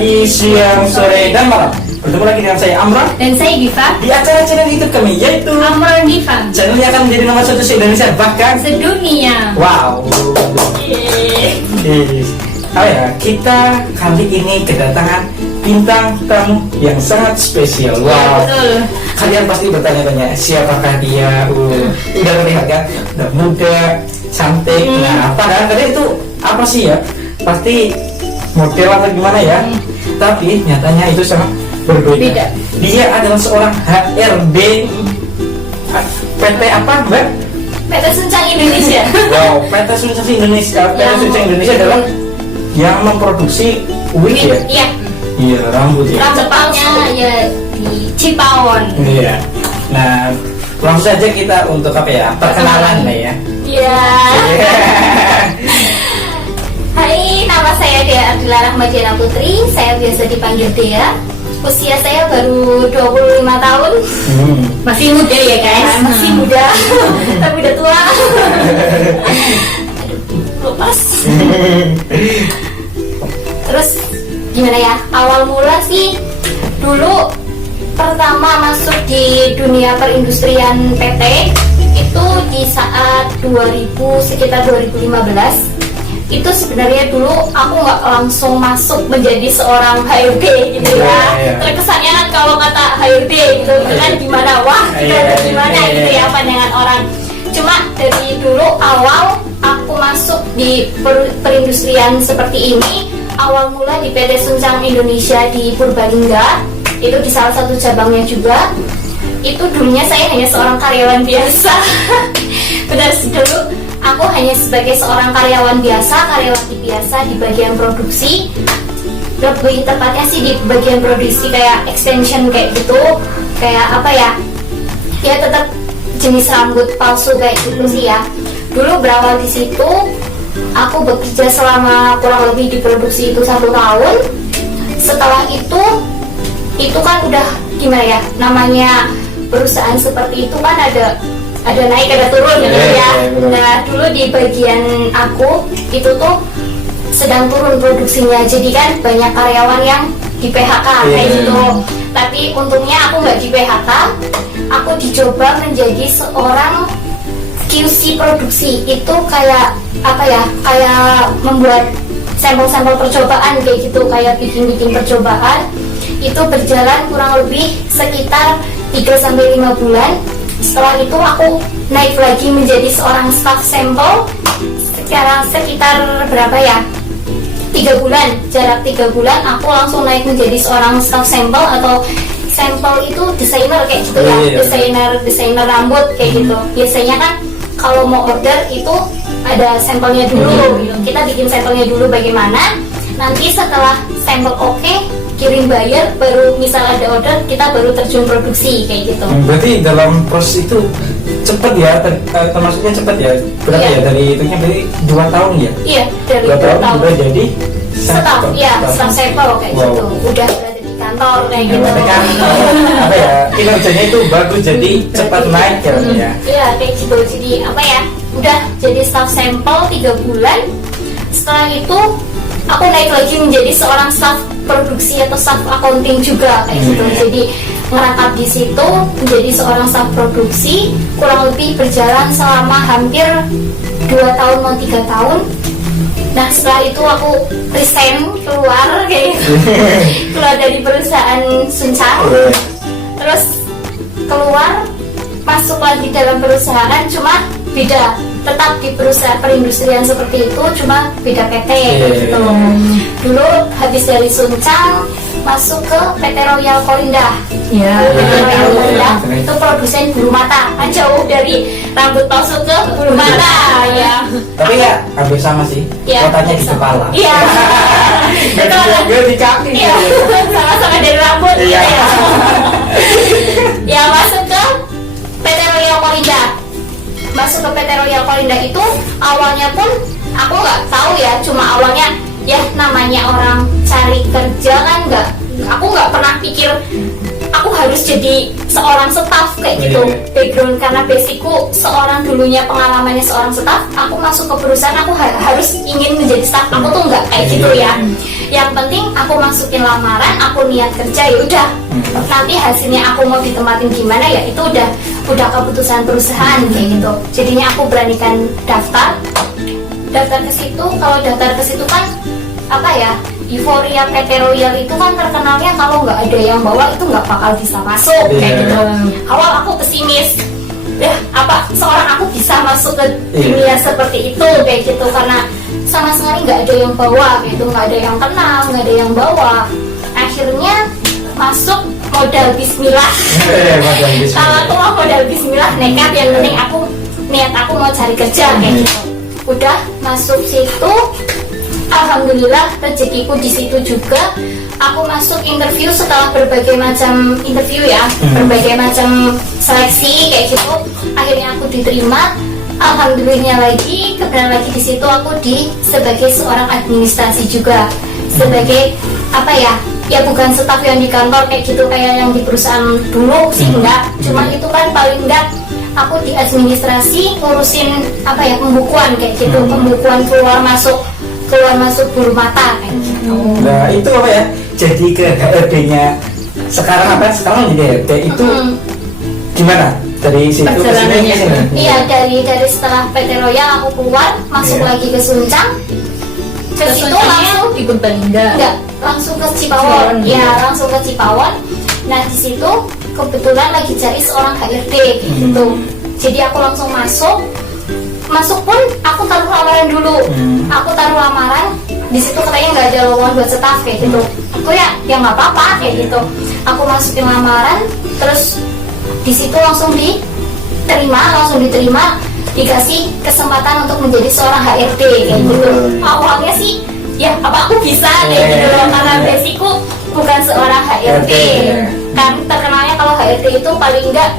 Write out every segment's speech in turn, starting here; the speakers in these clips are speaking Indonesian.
pagi, siang, sore, dan malam. Bertemu lagi dengan saya Amran Dan saya Diva. di acara channel YouTube kami, yaitu Amran Diva. channel yang akan menjadi nomor 1 se-Indonesia, bahkan Sedunia. wow. Oh ya, kita kali ini kedatangan bintang tamu yang sangat spesial. Ya, Wow. betul. Kalian pasti bertanya-tanya siapakah dia? Udah terlihat kan? Udah muda, cantik. Nah, padahal tadi itu apa sih ya? Pasti model atau gimana ya? Tapi nyatanya itu sangat berbeda. Beda. Dia adalah seorang HRD PT apa, Mbak? PT Suncang Indonesia. Wow, PT Suncang Indonesia. PT Suncang Indonesia adalah yang memproduksi wig ya? Iya. Iya, rambut ya. Tepatnya ya di Cipawon. Iya. Nah, langsung saja kita untuk apa ya? Perkenalan lah ya. Iya. Hai, nama saya Dea Ardila Rahmadiana Putri. Saya biasa dipanggil Dea. Usia saya baru 25 tahun. Masih muda ya guys? Masih muda. Tapi udah tua. Aduh, lepas. Terus gimana ya? Awal mula sih dulu pertama masuk di dunia perindustrian PT itu di saat sekitar 2015. Itu sebenarnya dulu aku nggak langsung masuk menjadi seorang HRD gitu ya. Terkesannya kan kalau kata HRD gitu kan gimana, wah kita gimana gitu ya pandangan orang. Cuma dari dulu awal aku masuk di perindustrian seperti ini, awal mula di PT Suncang Indonesia di Purbalingga, itu di salah satu cabangnya juga. Itu dulunya saya hanya seorang karyawan biasa. Benar sih, dulu aku hanya sebagai seorang karyawan biasa di bagian produksi. Lebih tepatnya sih di bagian produksi kayak extension kayak gitu, kayak apa ya? Ya tetap jenis rambut palsu kayak gitu sih ya. Dulu berawal di situ, aku bekerja selama kurang lebih di produksi itu 1 tahun. Setelah itu kan udah gimana ya? Namanya perusahaan seperti itu kan ada naik ada turun gitu ya. Nah dulu di bagian aku itu tuh sedang turun produksinya, jadi kan banyak karyawan yang di PHK kayak gitu. Tapi untungnya aku nggak di PHK, aku dicoba menjadi seorang QC produksi. Itu kayak apa ya, kayak membuat sampel-sampel percobaan kayak gitu, kayak bikin percobaan. Itu berjalan kurang lebih sekitar 3-5 bulan. Setelah itu aku naik lagi menjadi seorang staff sampel. Sekarang sekitar berapa ya, 3 bulan, jarak 3 bulan aku langsung naik menjadi seorang staff sampel, atau sampel itu desainer kayak gitu ya. Desainer rambut kayak gitu. Biasanya kan kalau mau order itu ada sampelnya dulu gitu. Kita bikin sampelnya dulu bagaimana, nanti setelah sampel oke, kirim bayar, baru misal ada order kita baru terjun produksi kayak gitu. Berarti dalam proses itu cepat ya, termasuknya cepat ya. Berapa ya, dari hitungnya berarti 2 tahun ya? Iya, dari 2 tahun udah jadi staff, ya staff sampel kayak gitu. Udah berada di kantor kayak gitu. Kan apa ya, kinerjanya itu bagus, jadi cepat naik ya. Iya kayak gitu. Jadi apa ya, udah jadi staff sampel 3 bulan. Setelah itu aku naik lagi menjadi seorang staff produksi atau staff accounting juga kayak gitu. Jadi merangkap di situ menjadi seorang staff produksi, kurang lebih berjalan selama hampir 2 tahun mau 3 tahun. Nah setelah itu aku resign, keluar kayak gitu. Keluar dari perusahaan Suncang, terus keluar masuk lagi dalam perusahaan, cuma beda, tetap di perusahaan perindustrian seperti itu, cuma beda PT gitu. Dulu habis dari Suncang masuk ke PT Royal Corinda. PT Royal Corinda itu produsen bulu mata, kan jauh dari rambut palsu ke bulu mata ya. Tapi ya hampir sama sih, kotanya di kepala. Iya. Gue di kaki. Iya, sama-sama dari rambut. Iya. Ya masuk ke PT Royal Corinda. Masuk ke PT Royal Corinda itu awalnya pun aku nggak tahu ya, cuma awalnya ya namanya orang cari kerja kan aku nggak pernah pikir aku harus jadi seorang staff kayak gitu. Background karena basicku seorang dulunya pengalamannya seorang staff, aku masuk ke perusahaan aku harus ingin menjadi staff, aku tuh nggak kayak gitu ya. Yang penting aku masukin lamaran, aku niat kerja, ya udah. Nanti hasilnya aku mau ditempatin gimana ya itu udah keputusan perusahaan kayak gitu. Jadinya aku beranikan daftar ke situ. Kalau daftar ke situ kan apa ya, euforia PT Royal itu kan terkenalnya kalau nggak ada yang bawa itu nggak bakal bisa masuk kayak gitu. Awal aku pesimis, ya apa seorang aku bisa masuk ke dunia seperti itu kayak gitu, karena sama sekali nggak ada yang bawa gitu, nggak ada yang kenal, nggak ada yang bawa. Akhirnya masuk modal bismillah. Kalau aku mau modal bismillah, nekat, yang penting aku niat aku mau cari kerja kayak gitu. Udah masuk situ, alhamdulillah rezekiku di situ juga. Aku masuk interview setelah berbagai macam interview ya, berbagai macam seleksi kayak gitu. Akhirnya aku diterima. Alhamdulillahnya lagi, kebetulan lagi di situ aku sebagai seorang administrasi juga, sebagai apa ya? Ya bukan staf yang di kantor kayak gitu kayak yang di perusahaan dulu sih enggak. Cuma itu kan paling enggak aku di administrasi ngurusin apa ya, pembukuan kayak gitu, pembukuan keluar masuk bulu mata kayak gitu. Nah itu apa ya? Jadi ke HRD-nya sekarang jadi HRD itu gimana? Dari situ ke sini? Iya, dari setelah PT Royal aku keluar masuk lagi ke Suncang. Ke situ langsung di Purbalingga. Enggak, langsung ke Cipawon. Ya, langsung ke Cipawon. Nah, di situ kebetulan lagi cari seorang HRD gitu. Jadi aku langsung masuk pun aku taruh lamaran dulu. Aku taruh lamaran, di situ katanya nggak ada lowongan buat staff kayak gitu. Aku ya nggak apa-apa kayak gitu. Aku masukin lamaran, terus di situ langsung diterima, dikasih kesempatan untuk menjadi seorang HRD kayak gitu. Awalnya sih ya apa aku bisa kayak gitu loh, karena basicku bukan seorang HRD. Kan terkenalnya kalau HRD itu paling enggak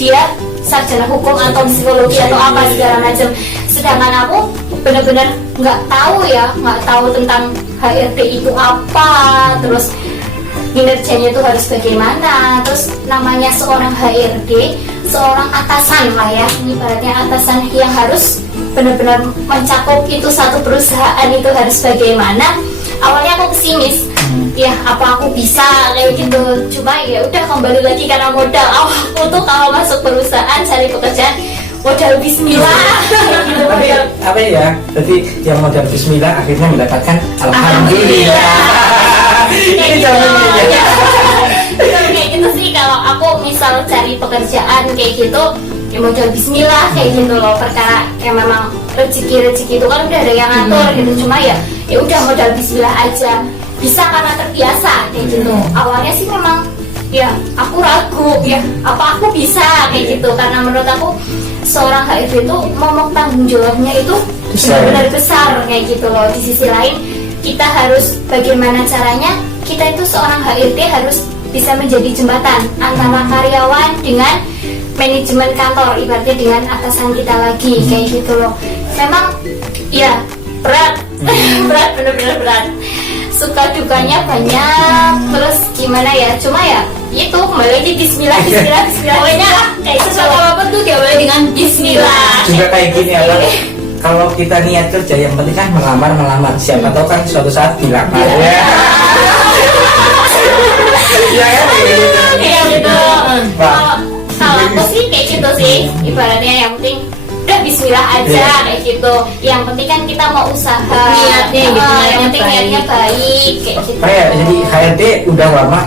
dia sarjana hukum atau psikologi atau apa segala macam. Sedangkan aku benar-benar nggak tahu tentang HRD itu apa, terus kinerjanya itu harus bagaimana, terus namanya seorang HRD, seorang atasan lah ya, ini ibaratnya atasan yang harus benar-benar mencakup itu satu perusahaan itu harus bagaimana. Awalnya aku pesimis, ya apa aku bisa kayak gitu, cuma ya udah kembali lagi karena modal awalku tuh kalau masuk perusahaan cari pekerjaan modal bismillah gitu. Apa ya? Jadi yang modal bismillah akhirnya mendapatkan alhamdulillah. Ini jawabannya ya. Kayak gitu sih kalau aku misal cari pekerjaan kayak gitu ya modal bismillah kayak gitu loh, perkara yang memang rezeki itu kan udah ada yang ngatur gitu. Cuma ya udah modal bismillah aja, bisa karena terbiasa kayak gitu. Awalnya sih memang ya aku ragu ya apa aku bisa kayak gitu, karena menurut aku seorang HRD itu momok tanggung jawabnya itu benar-benar besar kayak gitu loh. Di sisi lain kita harus bagaimana caranya kita itu seorang HRD harus bisa menjadi jembatan antara karyawan dengan manajemen kantor, ibaratnya dengan atasan kita lagi kayak gitu loh. Memang ya berat, benar-benar berat. Suka dukanya banyak, terus gimana ya? Cuma ya itu kembali lagi bismillah. Pokoknya kayak sesuatu apa tuh diawali dengan bismillah. Juga kayak gini ya, kalau kita niat kerja yang penting kan melamar, siapa tahu kan suatu saat dilamar ya. Iya kan? Iya gitu. Kalau aku sih kayak gitu sih, ibaratnya yang penting udah bismillah aja kayak gitu. Yang penting kan kita mau usaha, niatnya gitu, yang penting niatnya baik kayak gitu. Jadi HRD udah lama?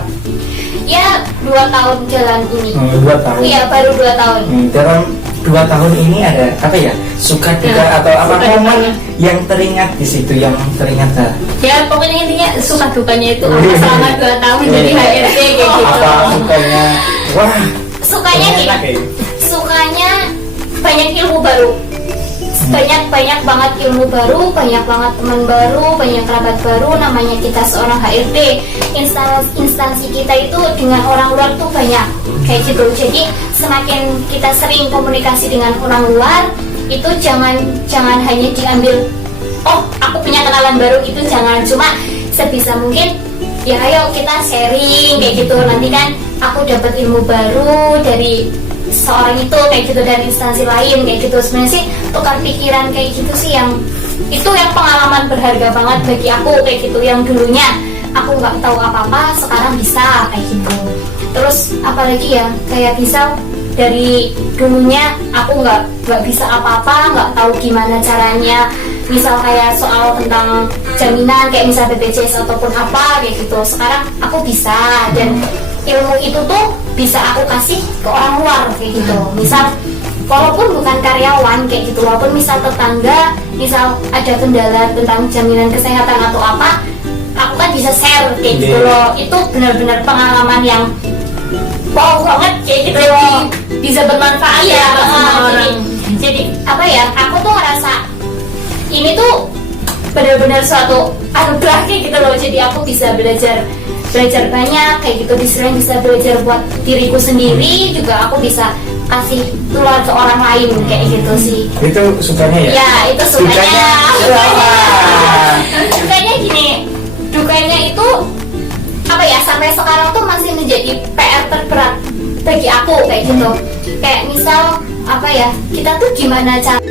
Ya 2 tahun jalan ini. 2 tahun. Iya baru 2 tahun. Dalam 2 tahun ini ada apa ya, suka duka atau apa momen yang teringat di situ, yang teringat Ya pokoknya intinya suka dukanya itu apa selama 2 tahun jadi HRD kayak gitu. Apa sukanya? Wah, Sukanya enak nih, ya. sukanya banyak ilmu baru, banyak banget ilmu baru, banyak banget teman baru, banyak kerabat baru. Namanya kita seorang HRD, instansi kita itu dengan orang luar tuh banyak kayak gitu. Jadi semakin kita sering komunikasi dengan orang luar, itu jangan hanya diambil, oh aku punya kenalan baru, itu jangan. Cuma sebisa mungkin ya ayo kita sharing kayak gitu. Nanti kan aku dapat ilmu baru dari seorang itu kayak gitu, dari instansi lain kayak gitu. Sebenarnya sih tukar pikiran kayak gitu sih yang itu yang pengalaman berharga banget bagi aku kayak gitu, yang dulunya aku nggak tahu apa-apa sekarang bisa kayak gitu. Terus apalagi ya, kayak bisa dari dulunya aku nggak bisa apa-apa, nggak tahu gimana caranya, misal kayak soal tentang jaminan kayak misal BPJS ataupun apa kayak gitu, sekarang aku bisa, dan ilmu itu tuh bisa aku kasih ke orang luar kayak gitu. Misal walaupun bukan karyawan kayak gitu, walaupun misal tetangga misal ada kendala tentang jaminan kesehatan atau apa, aku kan bisa share kayak gitu loh. Itu benar-benar pengalaman yang wow banget kayak gitu loh, Bisa bermanfaat iya ya buat semua jadi, orang. jadi apa ya, aku tuh ngerasa ini tuh benar-benar suatu anugerah kayak gitu loh. Jadi aku bisa belajar banyak kayak gitu, selain bisa belajar buat diriku sendiri, juga aku bisa kasih keluar ke orang lain kayak gitu sih. Itu sukanya ya? Ya itu sukanya. Wah. Dukanya gini, dukanya itu apa ya, sampai sekarang tuh masih menjadi PR terberat bagi aku kayak gitu. Kayak misal apa ya, kita tuh gimana cara